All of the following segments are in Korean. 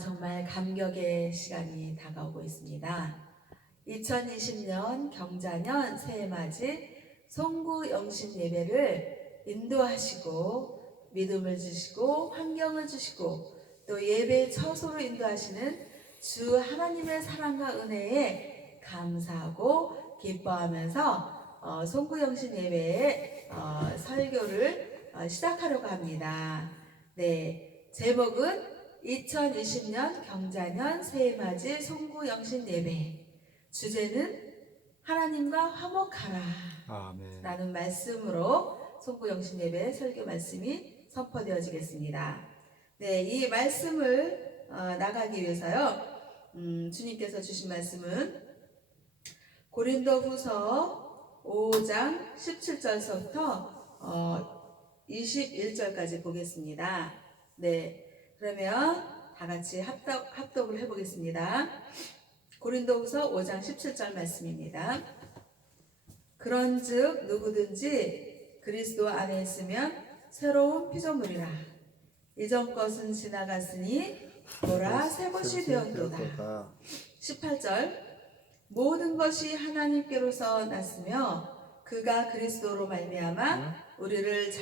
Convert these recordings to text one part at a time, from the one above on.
정말 감격의 시간이 다가오고 있습니다. 2020년 경자년 새해맞이 송구 영신 예배를 인도하시고 믿음을 주시고 환경을 주시고 또 예배 처소로 인도하시는 주 하나님의 사랑과 은혜에 감사하고 기뻐하면서 송구 영신 예배의 설교를 시작하려고 합니다. 네, 제목은 2020년 경자년 새해맞이 송구 영신 예배, 주제는 하나님과 화목하라 라는 말씀으로 송구 영신 예배 설교 말씀이 선포되어지겠습니다. 네, 이 말씀을 나가기 위해서요, 주님께서 주신 말씀은 고린도후서 5장 17절서부터 21절까지 보겠습니다. 네, 그러면 다 같이 합독을 해보겠습니다. 고린도후서 5장 17절 말씀입니다. 그런즉 누구든지 그리스도 안에 있으면 새로운 피조물이라. 이전 것은 지나갔으니 보라 새 것이 되었도다. 18절 모든 것이 하나님께로서 났으며 그가 그리스도로 말미암아 우리를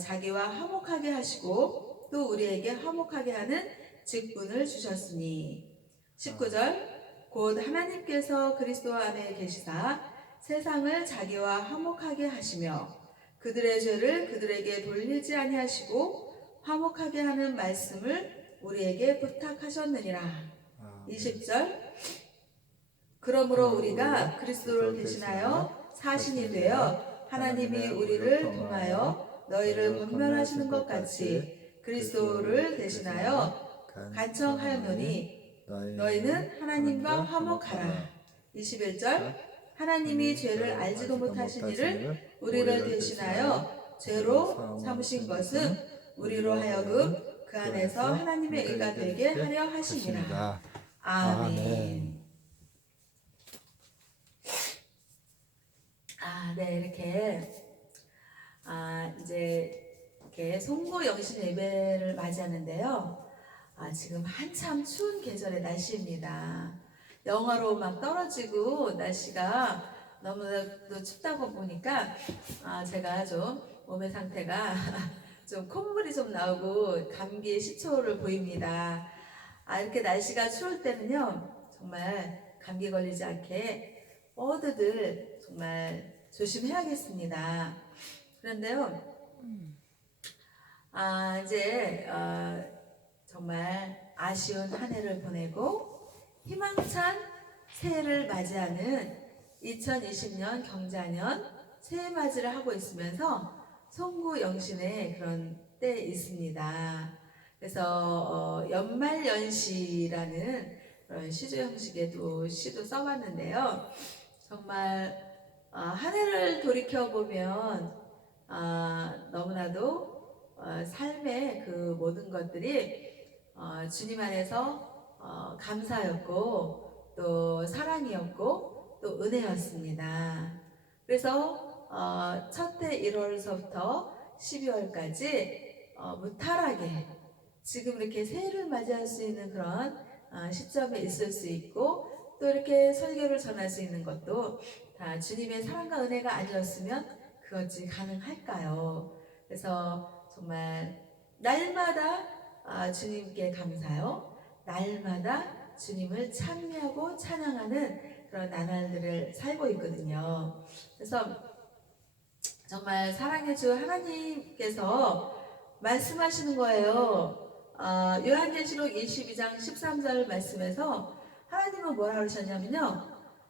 자기와 화목하게 하시고 또 우리에게 화목하게 하는 직분을 주셨으니. 19절 곧 하나님께서 그리스도 안에 계시사 세상을 자기와 화목하게 하시며 그들의 죄를 그들에게 돌리지 아니하시고 화목하게 하는 말씀을 우리에게 부탁하셨느니라. 20절 그러므로 우리가 그리스도를 대신하여 사신이 되어 하나님이 우리를 통하여 너희를 권면하시는 것 같이 그리스도를 대신하여 간청하였노니 너희는 하나님과 화목하라. 21절 하나님이 죄를 알지도 못하신 이를 우리를 대신하여 죄로 삼으신 것은 우리로 하여금 그 안에서 하나님의 의가 되게 하려 하심이라. 아멘. 네, 이렇게 이제 송구 영신 예배를 맞이하는데요. 지금 한참 추운 계절의 날씨입니다. 영하로 막 떨어지고 날씨가 너무나도 춥다고 보니까 제가 좀 몸의 상태가 좀 콧물이 좀 나오고 감기의 시초를 보입니다. 이렇게 날씨가 추울 때는요, 정말 감기 걸리지 않게 모두들 정말 조심해야겠습니다. 그런데요, 이제 정말 아쉬운 한 해를 보내고 희망찬 새해를 맞이하는 2020년 경자년 새해맞이를 하고 있으면서 송구 영신의 그런 때 있습니다. 그래서 연말연시라는 그런 시조 형식의 시도 써봤는데요. 정말 한 해를 돌이켜보면 너무나도 삶의 그 모든 것들이 주님 안에서 감사였고 또 사랑이었고 또 은혜였습니다. 그래서 첫 해 1월서부터 12월까지 무탈하게 지금 이렇게 새해를 맞이할 수 있는 그런 시점에 있을 수 있고 또 이렇게 설교를 전할 수 있는 것도 다 주님의 사랑과 은혜가 아니었으면 그것이 가능할까요? 그래서 정말 날마다 주님께 감사요, 날마다 주님을 찬미하고 찬양하는 그런 나날들을 살고 있거든요. 그래서 정말 사랑의 주 하나님께서 말씀하시는 거예요. 요한계시록 22장 13절 말씀에서 하나님은 뭐라 그러셨냐면요,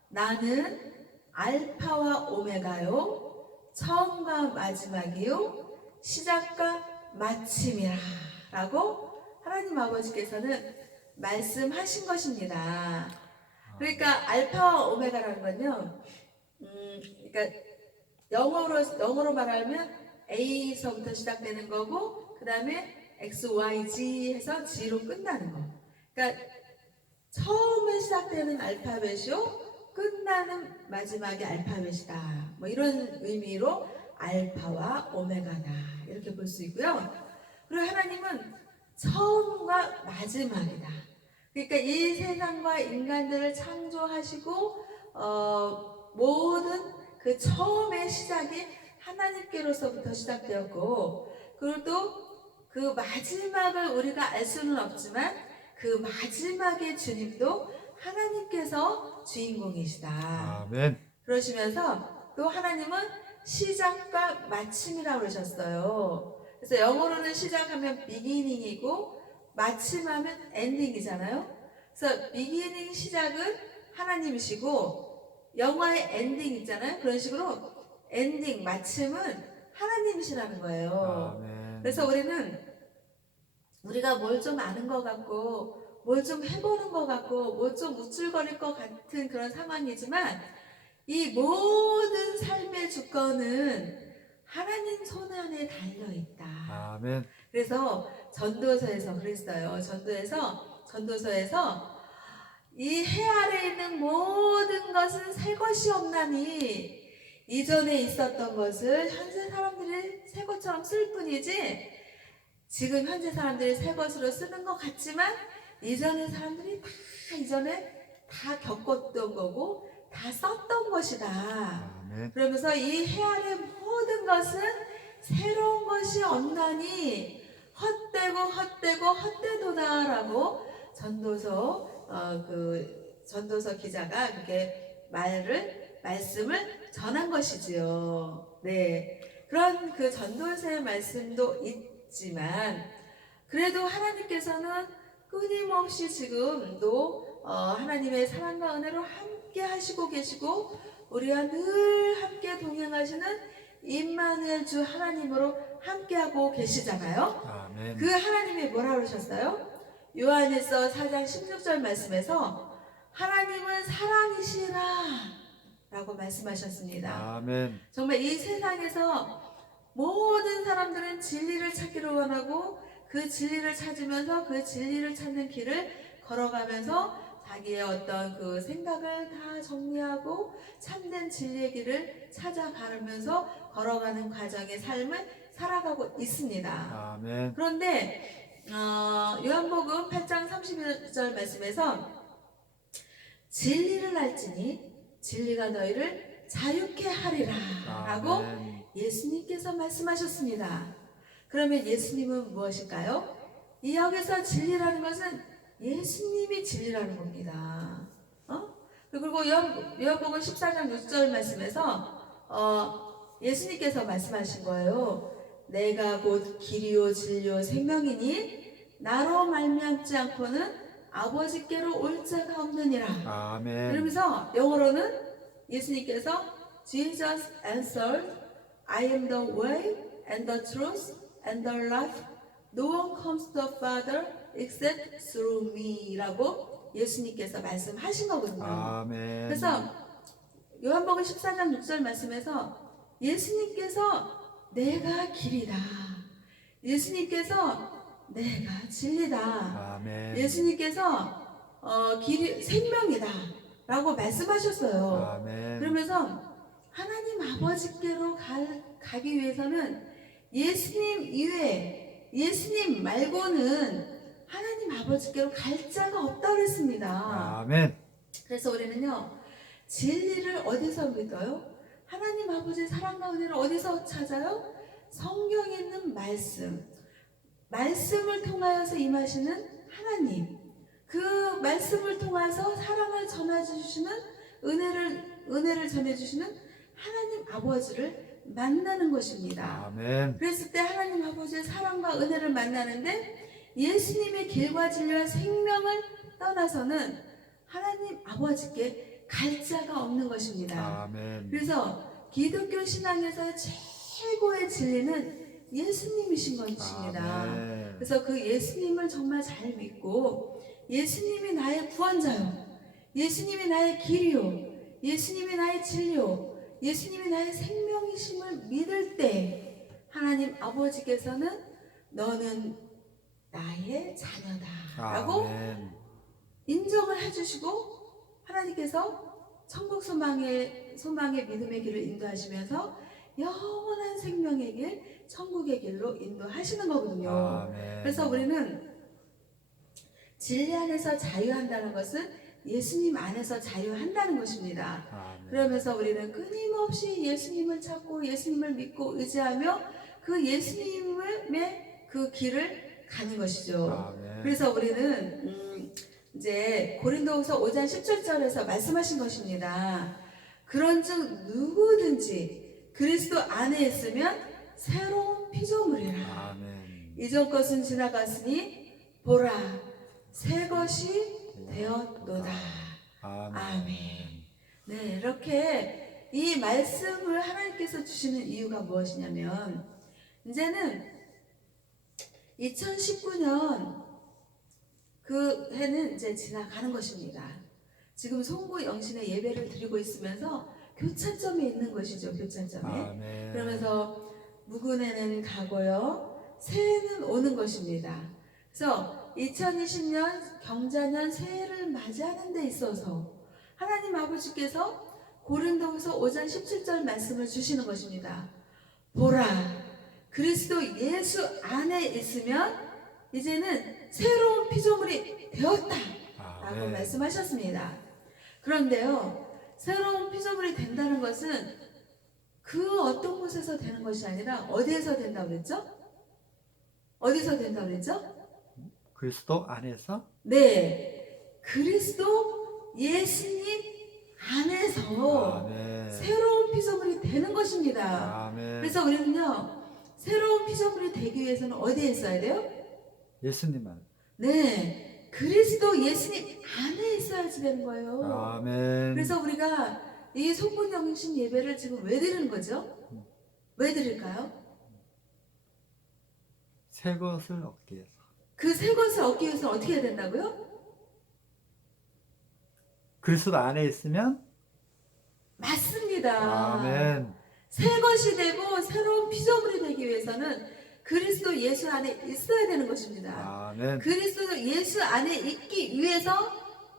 나는 알파와 오메가요, 처음과 마지막이요, 시작과 마침이라 라고 하나님 아버지께서는 말씀하신 것입니다. 그러니까 알파와 오메가라는 건요, 그러니까 영어로 말하면 A서부터 시작되는 거고 그 다음에 X, Y, Z 해서 G로 끝나는 거. 그러니까 처음에 시작되는 알파벳이요, 끝나는 마지막에 알파벳이다. 뭐 이런 의미로 알파와 오메가다 이렇게 볼 수 있고요. 그리고 하나님은 처음과 마지막이다. 그러니까 이 세상과 인간들을 창조하시고 모든 그 처음의 시작이 하나님께로서부터 시작되었고, 그리고 또 그 마지막을 우리가 알 수는 없지만 그 마지막의 주님도 하나님께서 주인공이시다. 아멘. 그러시면서 또 하나님은 시작과 마침이라고 그러셨어요. 그래서 영어로는 시작하면 beginning이고 마침하면 ending이잖아요. 그래서 beginning 시작은 하나님이시고 영화의 엔딩 있잖아요. 그런 식으로 엔딩 마침은 하나님이시라는 거예요. 아멘. 그래서 우리가 뭘 좀 아는 것 같고 뭘 좀 해보는 것 같고 뭘 좀 우쭐거릴 것 같은 그런 상황이지만 이 모든 삶의 주권은 하나님 손 안에 달려있다. 아멘. 그래서 전도서에서 그랬어요. 전도서에서 이 해 아래 있는 모든 것은 새 것이 없나니 이전에 있었던 것을 현재 사람들이 새 것처럼 쓸 뿐이지 지금 현재 사람들이 새 것으로 쓰는 것 같지만 이전의 사람들이 이전에 다 겪었던 거고 다 썼던 것이다. 아멘. 그러면서 이 해 아래 모든 것은 새로운 것이 없나니 헛되고 헛되도다라고 전도서 기자가 그렇게 말씀을 전한 것이지요. 네, 그런 그 전도서의 말씀도 있지만 그래도 하나님께서는 끊임없이 지금도 하나님의 사랑과 은혜로 함께 하시고 계시고 우리와 늘 함께 동행하시는 임마누엘 주 하나님으로 함께하고 계시잖아요. 아멘. 그 하나님이 뭐라 그러셨어요? 요한일서 4장 16절 말씀에서 하나님은 사랑이시라 라고 말씀하셨습니다. 아멘. 정말 이 세상에서 모든 사람들은 진리를 찾기를 원하고 그 진리를 찾으면서 그 진리를 찾는 길을 걸어가면서 자기의 어떤 그 생각을 다 정리하고 참된 진리의 길을 찾아가면서 걸어가는 과정의 삶을 살아가고 있습니다. 아멘. 그런데 요한복음 8장 31절 말씀에서 진리를 알지니 진리가 너희를 자유케 하리라 라고 아멘. 예수님께서 말씀하셨습니다. 그러면 예수님은 무엇일까요? 이 여기서 진리라는 것은 예수님이 진리라는 겁니다. 그리고 요한복음 14장 6절 말씀에서 예수님께서 말씀하신 거예요. 내가 곧 길이요 진리요 생명이니 나로 말미암지 않고는 아버지께로 올 자가 없느니라. 아멘. 그러면서 영어로는 예수님께서 Jesus answered, I am the way and the truth and the life. No one comes to the Father except through me 라고 예수님께서 말씀하신 거거든요. 아멘. 그래서 요한복음 14장 6절 말씀에서 예수님께서 내가 길이다. 예수님께서 내가 진리다. 아멘. 예수님께서 길이 생명이다 라고 말씀하셨어요. 아멘. 그러면서 하나님 아버지께로 가기 위해서는 예수님 이외에 예수님 말고는 하나님 아버지께로 갈 자가 없다고 그랬습니다. 아멘. 그래서 우리는요 진리를 어디서 믿어요? 하나님 아버지의 사랑과 은혜를 어디서 찾아요? 성경에 있는 말씀을 통하여서 임하시는 하나님, 그 말씀을 통해서 사랑을 전해주시는 은혜를 전해주시는 하나님 아버지를 만나는 것입니다. 아멘. 그랬을 때 하나님 아버지의 사랑과 은혜를 만나는데 예수님의 길과 진리와 생명을 떠나서는 하나님 아버지께 갈 자가 없는 것입니다. 아멘. 그래서 기독교 신앙에서 최고의 진리는 예수님이신 것입니다. 아멘. 그래서 그 예수님을 정말 잘 믿고 예수님이 나의 구원자요, 예수님이 나의 길이요, 예수님이 나의 진리요, 예수님이 나의 생명이심을 믿을 때 하나님 아버지께서는 너는 나의 자녀다 라고 아멘. 인정을 해주시고 하나님께서 천국 소망의 믿음의 길을 인도하시면서 영원한 생명의 길, 천국의 길로 인도하시는 거거든요. 아멘. 그래서 우리는 진리 안에서 자유한다는 것은 예수님 안에서 자유한다는 것입니다. 아멘. 그러면서 우리는 끊임없이 예수님을 찾고 예수님을 믿고 의지하며 그 예수님의 그 길을 가는 것이죠. 아멘. 그래서 우리는 이제 고린도후서 5장 17절에서 말씀하신 것입니다. 그런즉 누구든지 그리스도 안에 있으면 새로운 피조물이라. 아멘. 이전 것은 지나갔으니 보라 새 것이 되었도다. 아멘. 네, 이렇게 이 말씀을 하나님께서 주시는 이유가 무엇이냐면 이제는 2019년 그 해는 이제 지나가는 것입니다. 지금 송구 영신의 예배를 드리고 있으면서 교차점에 있는 것이죠. 교차점에. 아멘. 그러면서 묵은 해는 가고요. 새해는 오는 것입니다. 그래서 2020년 경자년 새해를 맞이하는 데 있어서 하나님 아버지께서 고린도후서 5장 17절 말씀을 주시는 것입니다. 보라 그리스도 예수 안에 있으면 이제는 새로운 피조물이 되었다 라고 아멘. 말씀하셨습니다. 그런데요 새로운 피조물이 된다는 것은 그 어떤 곳에서 되는 것이 아니라 어디에서 된다고 그랬죠? 어디서 된다고 그랬죠? 그리스도 안에서 네, 그리스도 예수님 안에서 아멘. 새로운 피조물이 되는 것입니다. 아멘. 그래서 우리는요 새로운 피조물이 되기 위해서는 어디에 있어야 돼요? 예수님 안. 네, 그리스도 예수님 안에 있어야지 되는 거예요. 아멘. 그래서 우리가 이 송군 영신 예배를 지금 왜 드리는 거죠? 왜 드릴까요? 새 것을 얻기 위해서. 그 새 것을 얻기 위해서 어떻게 해야 된다고요? 그리스도 안에 있으면 맞습니다. 아멘. 새 것이 되고 새로운 피조물이 되기 위해서는 그리스도 예수 안에 있어야 되는 것입니다. 아멘. 그리스도 예수 안에 있기 위해서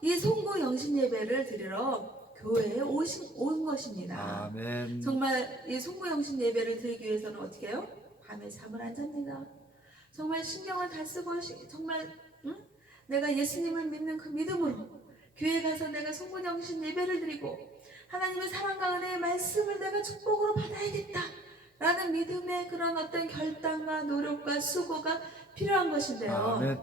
이 송구 영신 예배를 드리러 교회에 온 것입니다. 아멘. 정말 이 송구 영신 예배를 드리기 위해서는 어떻게 해요? 밤에 잠을 안 잡니다. 정말 신경을 다 쓰고 정말 내가 예수님을 믿는 그 믿음으로 교회 가서 내가 송구 영신 예배를 드리고 하나님의 사랑과 은혜의 말씀을 내가 축복으로 받아야겠다 라는 믿음의 그런 어떤 결단과 노력과 수고가 필요한 것인데요. 아멘.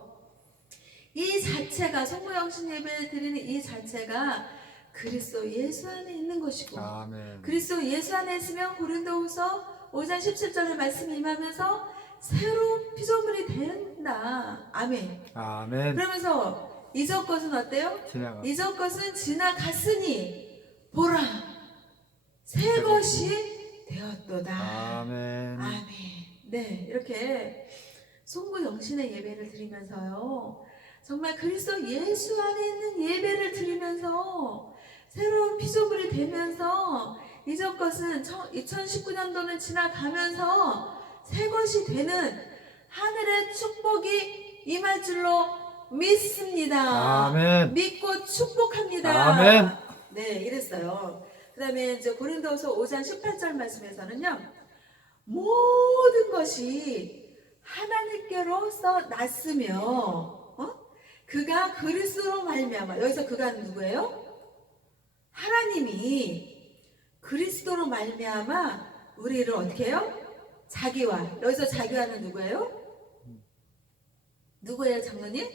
이 자체가 송구 영신 예배를 드리는 이 자체가 그리스도 예수 안에 있는 것이고 아멘. 그리스도 예수 안에 있으면 고린도후서 5장 17절의 말씀이 임하면서 새로운 피조물이 된다. 아멘. 아멘. 그러면서 이전 것은 어때요? 지나가. 이전 것은 지나갔으니 보라 새 것이 되었도다. 아멘. 아멘. 네, 이렇게 송구 영신의 예배를 드리면서요. 정말 그리스도 예수 안에 있는 예배를 드리면서 새로운 피조물이 되면서 이전 것은 2019년도는 지나가면서 새 것이 되는 하늘의 축복이 임할 줄로 믿습니다. 아멘. 믿고 축복합니다. 아멘. 네, 이랬어요. 그 다음에 이제 고린도후서 5장 18절 말씀에서는요. 모든 것이 하나님께로서 났으며 그가 그리스도로 말미암아 여기서 그가 누구예요? 하나님이 그리스도로 말미암아 우리를 어떻게 해요? 자기와 여기서 자기와는 누구예요? 누구예요 장로님?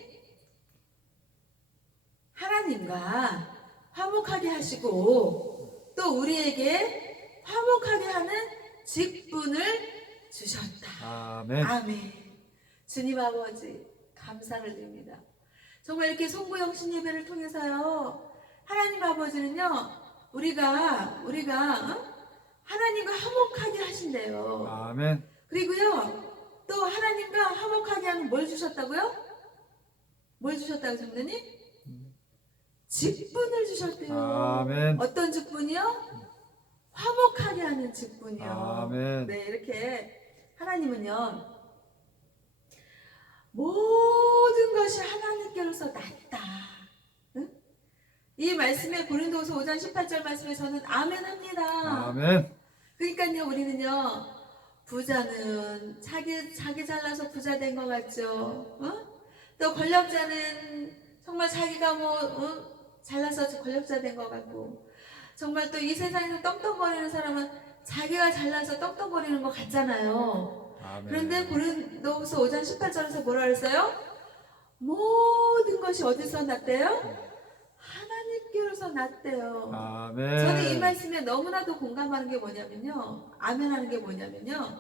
하나님과 화목하게 하시고 또 우리에게 화목하게 하는 직분을 주셨다. 아멘. 아멘. 주님 아버지 감사를 드립니다. 정말 이렇게 송구 영신 예배를 통해서요. 하나님 아버지는요. 우리가 하나님과 화목하게 하신대요. 아멘. 그리고요. 또 하나님과 화목하게 하는 뭘 주셨다고요? 뭘 주셨다고 성도님? 직분을 주셨대요. 아멘. 어떤 직분이요? 화목하게 하는 직분이요. 아멘. 네, 이렇게 하나님은요. 모든 것이 하나님께로서 났다. 응? 이 말씀에 고린도후서 5장 18절 말씀에서는 아멘 합니다. 아멘. 그러니까요, 우리는요. 부자는 자기 잘나서 부자 된 것 같죠. 또 권력자는 정말 자기가 잘나서 권력자 된 것 같고, 정말 또 이 세상에서 떵떵거리는 사람은 자기가 잘나서 떵떵거리는 것 같잖아요. 아멘. 그런데 고린도후서 5장 18절에서 뭐라 그랬어요? 모든 것이 어디서 났대요? 하나님께로서 났대요. 아멘. 저는 이 말씀에 너무나도 공감하는 게 뭐냐면요, 아멘하는 게 뭐냐면요,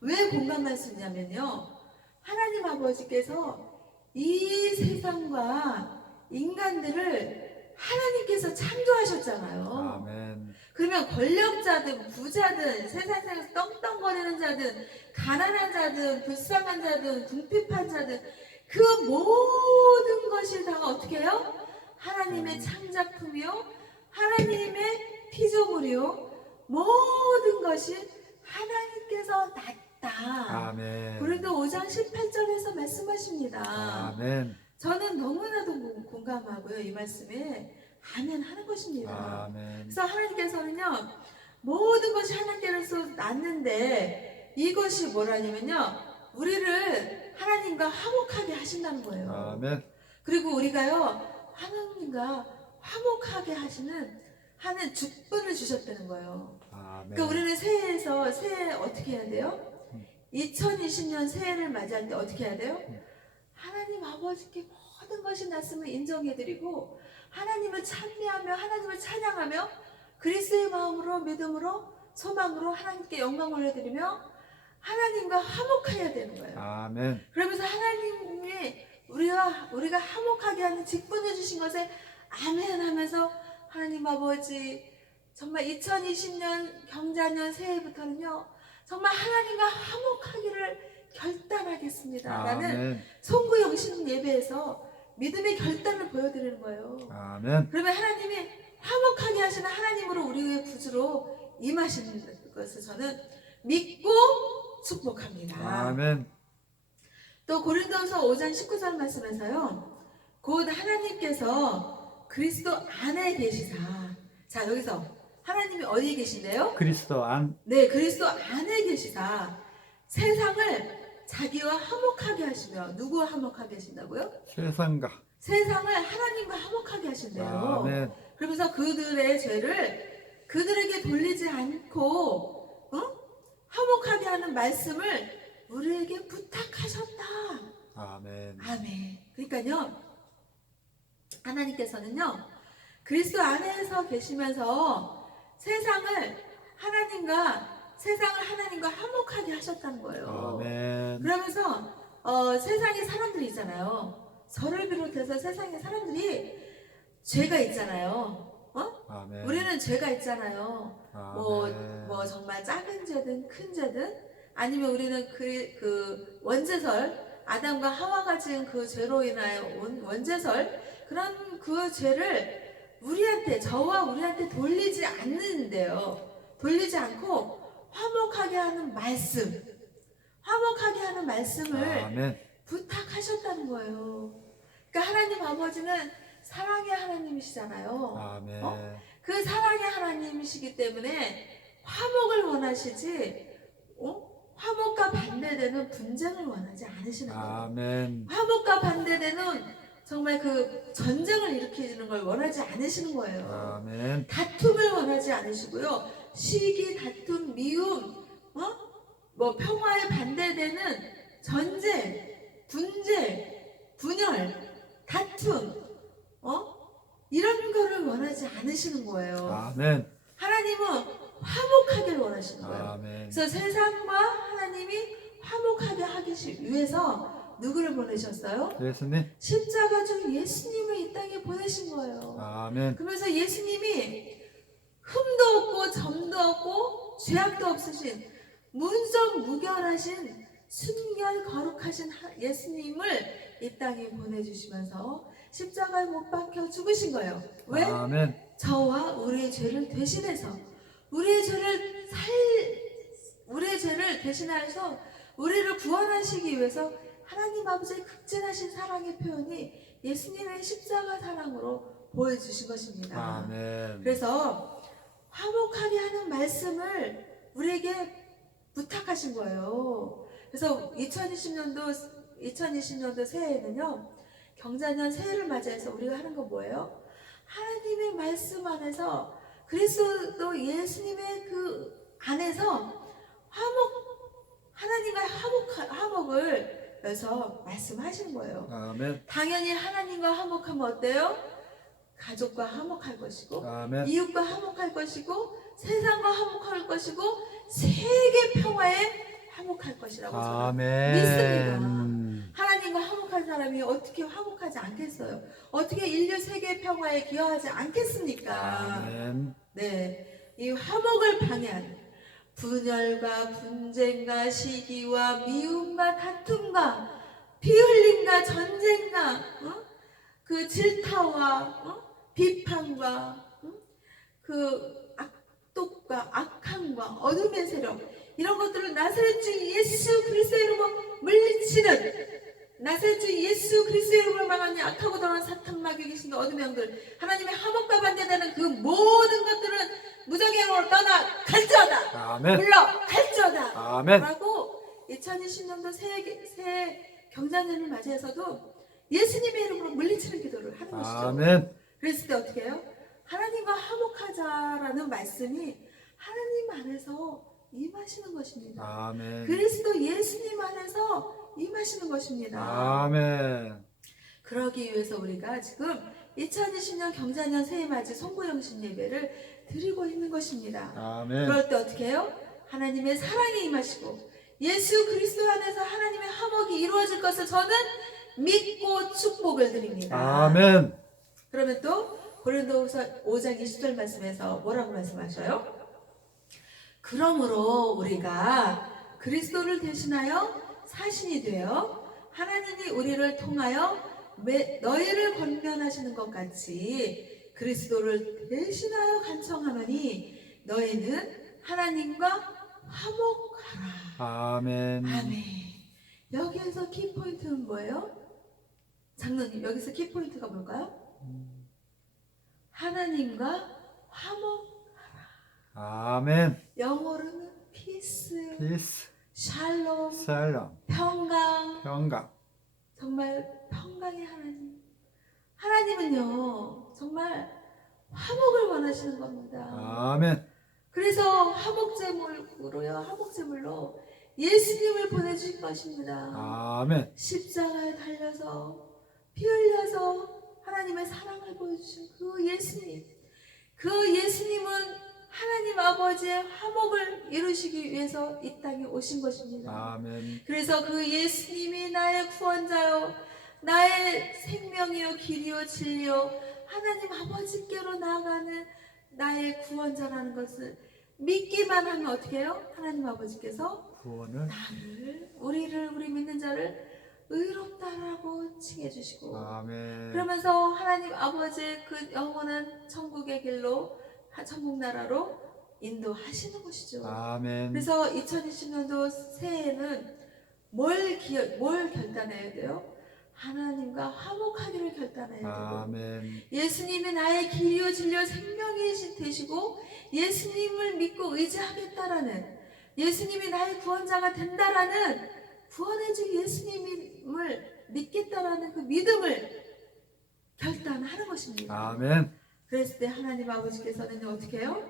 왜 공감할 수 있냐면요, 하나님 아버지께서 이 세상과 인간들을 하나님께서 창조하셨잖아요. 아멘. 그러면 권력자든 부자든 세상에서 떵떵거리는 자든 가난한 자든 불쌍한 자든 궁핍한 자든 그 모든 것이 다 어떻게 해요? 하나님의 창작품이요, 하나님의 피조물이요, 모든 것이 하나님께서 났다. 아멘. 고린도 5장 18절에서 말씀하십니다. 아멘. 저는 너무나도 공감하고요, 이 말씀에 아멘 하는 것입니다. 아멘. 그래서 하나님께서는요, 모든 것이 하나님께로서 났는데 이것이 뭐라냐면요, 우리를 하나님과 화목하게 하신다는 거예요. 아멘. 그리고 우리가요, 하나님과 화목하게 하는 직분을 주셨다는 거예요. 아멘. 그러니까 우리는 새해 어떻게 해야 돼요? 2020년 새해를 맞이할 때 어떻게 해야 돼요? 하나님 아버지께 모든 것이 났음을 인정해드리고 하나님을 찬미하며 하나님을 찬양하며 그리스도의 마음으로 믿음으로 소망으로 하나님께 영광 올려드리며 하나님과 화목해야 되는 거예요. 아멘. 그러면서 하나님이 우리가 화목하게 하는 직분을 주신 것에 아멘 하면서 하나님 아버지 정말 2020년 경자년 새해부터는요, 정말 하나님과 화목하기를 결단하겠습니다 라는 아멘. 송구영신 예배에서 믿음의 결단을 보여드리는 거예요. 아멘. 그러면 하나님이 화목하게 하시는 하나님으로 우리의 구주로 임하시는 것을 저는 믿고 축복합니다. 아멘. 또 고린도서 5장 19절 말씀에서요, 곧 하나님께서 그리스도 안에 계시사. 자, 여기서 하나님이 어디에 계신데요? 그리스도 안. 네, 그리스도 안에 계시사 세상을 자기와 화목하게 하시며, 누구와 화목하게 하신다고요? 세상과. 세상을 하나님과 화목하게 하신대요. 아멘. 그러면서 그들의 죄를 그들에게 돌리지 않고 화목하게 하는 말씀을 우리에게 부탁하셨다. 아멘. 아멘. 그러니까요, 하나님께서는요, 그리스도 안에서 계시면서 세상을 하나님과 화목하게 하셨다는 거예요. 아멘. 그러면서 세상에 사람들이 있잖아요. 저를 비롯해서 세상에 사람들이 죄가 있잖아요. 아멘. 우리는 죄가 있잖아요. 아멘. 뭐 정말 작은 죄든 큰 죄든, 아니면 우리는 그 원죄설, 아담과 하와가 지은 그 죄로 인하여 온 원죄설, 그런 그 죄를 저와 우리한테 돌리지 않는데요. 돌리지 않고 화목하게 하는 말씀을 아멘. 부탁하셨다는 거예요. 그러니까 하나님 아버지는 사랑의 하나님이시잖아요. 아멘. 그 사랑의 하나님이시기 때문에 화목을 원하시지, 화목과 반대되는 분쟁을 원하지 않으시는 거예요. 아멘. 화목과 반대되는 정말 그 전쟁을 일으키는 걸 원하지 않으시는 거예요. 아멘. 다툼을 원하지 않으시고요. 시기, 다툼, 미움, 평화에 반대되는 전쟁, 분쟁, 분열, 다툼, 이런 거를 원하지 않으시는 거예요. 아멘. 하나님은 화목하길 원하시는 거예요. 아멘. 그래서 세상과 하나님이 화목하게 하기 위해서 누구를 보내셨어요? 예수님. 십자가 중 예수님을 이 땅에 보내신 거예요. 아멘. 그러면서 예수님이 흠도 없고 점도 없고 죄악도 없으신 문정무결하신 순결 거룩하신 예수님을 이 땅에 보내주시면서 십자가에 못 박혀 죽으신 거예요. 왜? 아멘. 저와 우리의 죄를 대신해서 우리의 죄를 대신하여서 우리를 구원하시기 위해서 하나님 아버지의 극진하신 사랑의 표현이 예수님의 십자가 사랑으로 보여주신 것입니다. 아멘. 그래서 화목하게 하는 말씀을 우리에게 부탁하신 거예요. 그래서 2020년도 2020년도 새해에는요, 경자년 새해를 맞이해서 우리가 하는 건 뭐예요? 하나님의 말씀 안에서 그리스도 예수님의 그 안에서 하나님과 화목을 여기서 말씀하시는 거예요. 아멘. 당연히 하나님과 화목하면 어때요? 가족과 화목할 것이고, 아멘. 이웃과 화목할 것이고, 세상과 화목할 것이고, 세계 평화에 화목할 것이라고 저는 믿습니다. 아멘. 하나님과 화목한 사람이 어떻게 화목하지 않겠어요? 어떻게 인류 세계 평화에 기여하지 않겠습니까? 아멘. 네, 이 화목을 방해하는 분열과 분쟁과 시기와 미움과 다툼과 피흘림과 전쟁과 그 질타와 비판과 그 악독과 악함과 어둠의 세력, 이런 것들을 나사렛 주 예수 그리스도의 이름으로 물리치는, 나사렛 주 예수 그리스도의 이름으로 막하는 악하고 당한 사탄 마귀 귀신 어둠의 영들, 하나님의 화목과 반대되는 그 모든 것들은 무적행으로 떠나 갈지어다. 아멘. 물러 갈지어다. 아멘. 라고 2020년도 새해 경자년을 맞이해서도 예수님의 이름으로 물리치는 기도를 하는 것이죠. 아멘. 그랬을 때 어떻게 해요? 하나님과 화목하자라는 말씀이 하나님 안에서 임하시는 것입니다. 아멘. 그리스도 예수님 안에서 임하시는 것입니다. 아멘. 그러기 위해서 우리가 지금 2020년 경자년 새해 맞이 송구영신 예배를 드리고 있는 것입니다. 아멘. 그럴 때 어떻게 해요? 하나님의 사랑이 임하시고 예수 그리스도 안에서 하나님의 화목이 이루어질 것을 저는 믿고 축복을 드립니다. 아멘. 그러면 또 고린도후서 5장 20절 말씀에서 뭐라고 말씀하셔요? 그러므로 우리가 그리스도를 대신하여 사신이 되어 하나님이 우리를 통하여 너희를 권면하시는 것 같이 그리스도를 대신하여 간청하노니 너희는 하나님과 화목하라. 아멘. 아멘. 여기에서 키포인트는 뭐예요? 장로님, 여기서 키포인트가 뭘까요? 하나님과 화목. 아멘. 영어로는 피스, 피스. 샬롬, 샬롬. 평강. 평강. 정말 평강의 하나님. 하나님은요, 정말 화목을 원하시는 겁니다. 아멘. 그래서 화목제물로 예수님을 보내주신 것입니다. 아멘. 십자가에 달려서 피 흘려서 하나님의 사랑을 보여주신 그 예수님. 그 예수님은 하나님 아버지의 화목을 이루시기 위해서 이 땅에 오신 것입니다. 아멘. 그래서 그 예수님이 나의 구원자요, 나의 생명이요, 길이요, 진리요, 하나님 아버지께로 나아가는 나의 구원자라는 것을 믿기만 하면 어떻게 해요? 하나님 아버지께서 구원을. 우리 믿는 자를 의롭다라고 칭해주시고, 아멘. 그러면서 하나님 아버지의 그 영원한 천국의 길로, 천국 나라로 인도하시는 것이죠. 아멘. 그래서 2020년도 새해에는 뭘 결단해야 돼요? 하나님과 화목하기를 결단해야 되고, 아멘. 예수님이 나의 길이요 진리요 생명이 되시고 예수님을 믿고 의지하겠다라는, 예수님이 나의 구원자가 된다라는, 구원해줄 예수님을 믿겠다라는 그 믿음을 결단하는 것입니다. 아멘. 그랬을 때 하나님 아버지께서는 어떻게 해요?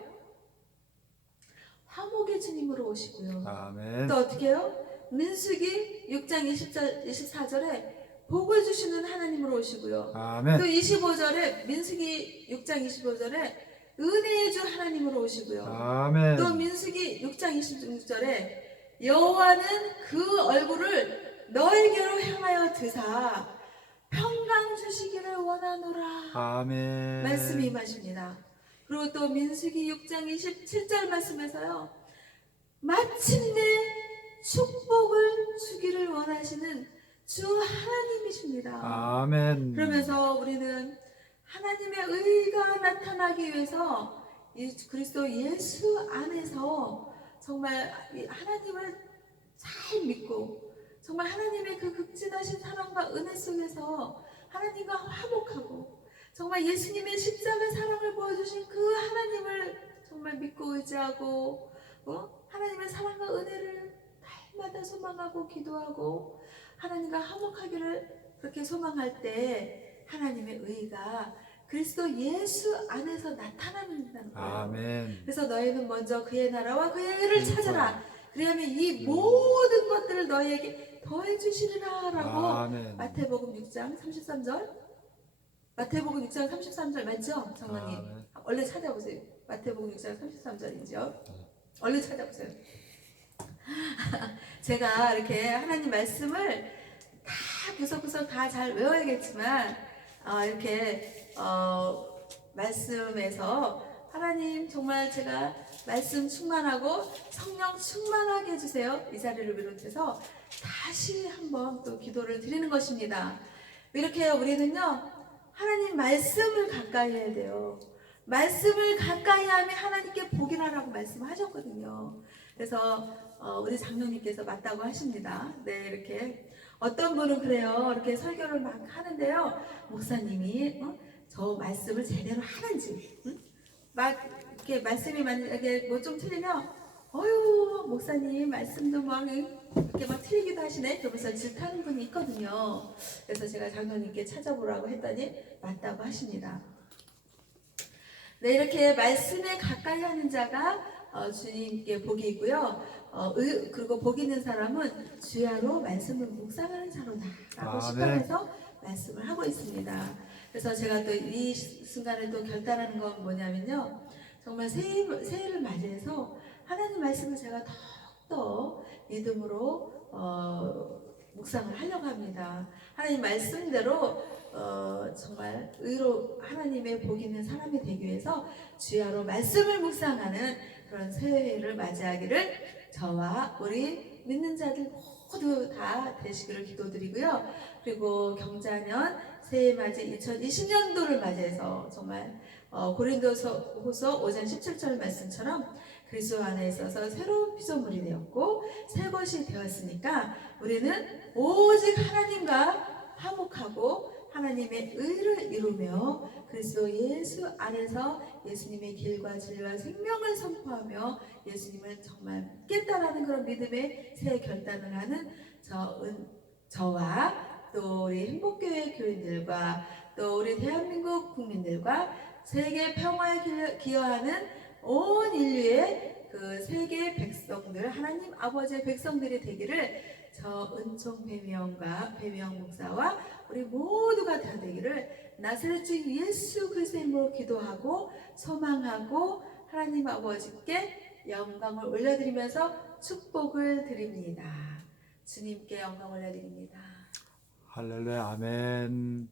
화목의 주님으로 오시고요. 아멘. 또 어떻게 해요? 민수기 6장 24절에 복을 주시는 하나님으로 오시고요. 아멘. 또 25절에 민수기 6장 25절에 은혜의 주 하나님으로 오시고요. 아멘. 또 민수기 6장 26절에 여호와는 그 얼굴을 너에게로 향하여 드사 평강 주시기를 원하노라. 아멘. 말씀이 임하십니다. 그리고 또 민수기 6장 27절 말씀에서요, 마침내 축복을 주기를 원하시는 주 하나님이십니다. 아멘. 그러면서 우리는 하나님의 의가 나타나기 위해서 이 그리스도 예수 안에서 정말 하나님을 잘 믿고 정말 하나님의 그 극진하신 사랑과 은혜 속에서 하나님과 화목하고 정말 예수님의 십자가 사랑을 보여주신 그 하나님을 정말 믿고 의지하고 하나님의 사랑과 은혜를 날마다 소망하고 기도하고 하나님과 화목하기를 그렇게 소망할 때 하나님의 의가 그리스도 예수 안에서 나타나는다는 거예요. 아멘. 그래서 너희는 먼저 그의 나라와 그의 의를 찾아라. 그리하면 이 음. 모든 것들을 너희에게 더해 주시리라 라고 아멘. 마태복음 6장 33절 마태복음 6장 33절 맞죠? 장로님 아멘. 얼른 찾아보세요. 마태복음 6장 33절이죠. 얼른 찾아보세요. 제가 이렇게 하나님 말씀을 다 구석구석 다 잘 외워야겠지만 이렇게 말씀에서 하나님 정말 제가 말씀 충만하고 성령 충만하게 해주세요. 이 자리를 비롯해서 다시 한번 또 기도를 드리는 것입니다. 이렇게 우리는요 하나님 말씀을 가까이 해야 돼요. 말씀을 가까이 하면 하나님께 복이라라고 말씀하셨거든요. 그래서 우리 장로님께서 맞다고 하십니다. 네, 이렇게 어떤 분은 그래요. 이렇게 설교를 막 하는데요. 목사님이 저 말씀을 제대로 하는지 막 이렇게 말씀이 만약에 뭐 좀 틀리면 어휴 목사님 말씀도 막 이렇게 막 틀리기도 하시네. 그러면서 질타하는 분이 있거든요. 그래서 제가 장로님께 찾아보라고 했더니 맞다고 하십니다. 네, 이렇게 말씀에 가까이 하는 자가 주님께 복이 있고요. 그리고 복 있는 사람은 주야로 말씀을 묵상하는 자로다라고 시편에서 말씀을 하고 있습니다. 그래서 제가 또 이 순간에 또 결단하는 건 뭐냐면요. 정말 새해를 맞이해서 하나님 말씀을 제가 더욱더 믿음으로 묵상을 하려고 합니다. 하나님 말씀대로 정말 의로 하나님의 복 있는 사람이 되기 위해서 주야로 말씀을 묵상하는 그런 새해를 맞이하기를 저와 우리 믿는 자들 모두 다 되시기를 기도드리고요. 그리고 경자년 새해 맞이 2020년도를 맞이해서 정말 고린도후서 5장 17절 말씀처럼 그리스도 안에 있어서 새로운 피조물이 되었고 새 것이 되었으니까 우리는 오직 하나님과 화목하고 하나님의 의를 이루며 그리스도 예수 안에서 예수님의 길과 진리와 생명을 선포하며 예수님을 정말 믿겠다라는 그런 믿음의 새 결단을 하는 저와 또 우리 행복교회 교인들과 또 우리 대한민국 국민들과 세계 평화에 기여하는 온 인류의 그 세계 백성들 하나님 아버지의 백성들이 되기를 저 은총 배미영 목사와 우리 모두가 다 되기를 나사렛 주 예수 그리스도의 이름으로 기도하고 소망하고 하나님 아버지께 영광을 올려드리면서 축복을 드립니다. 주님께 영광 올려드립니다. 할렐루야. 아멘.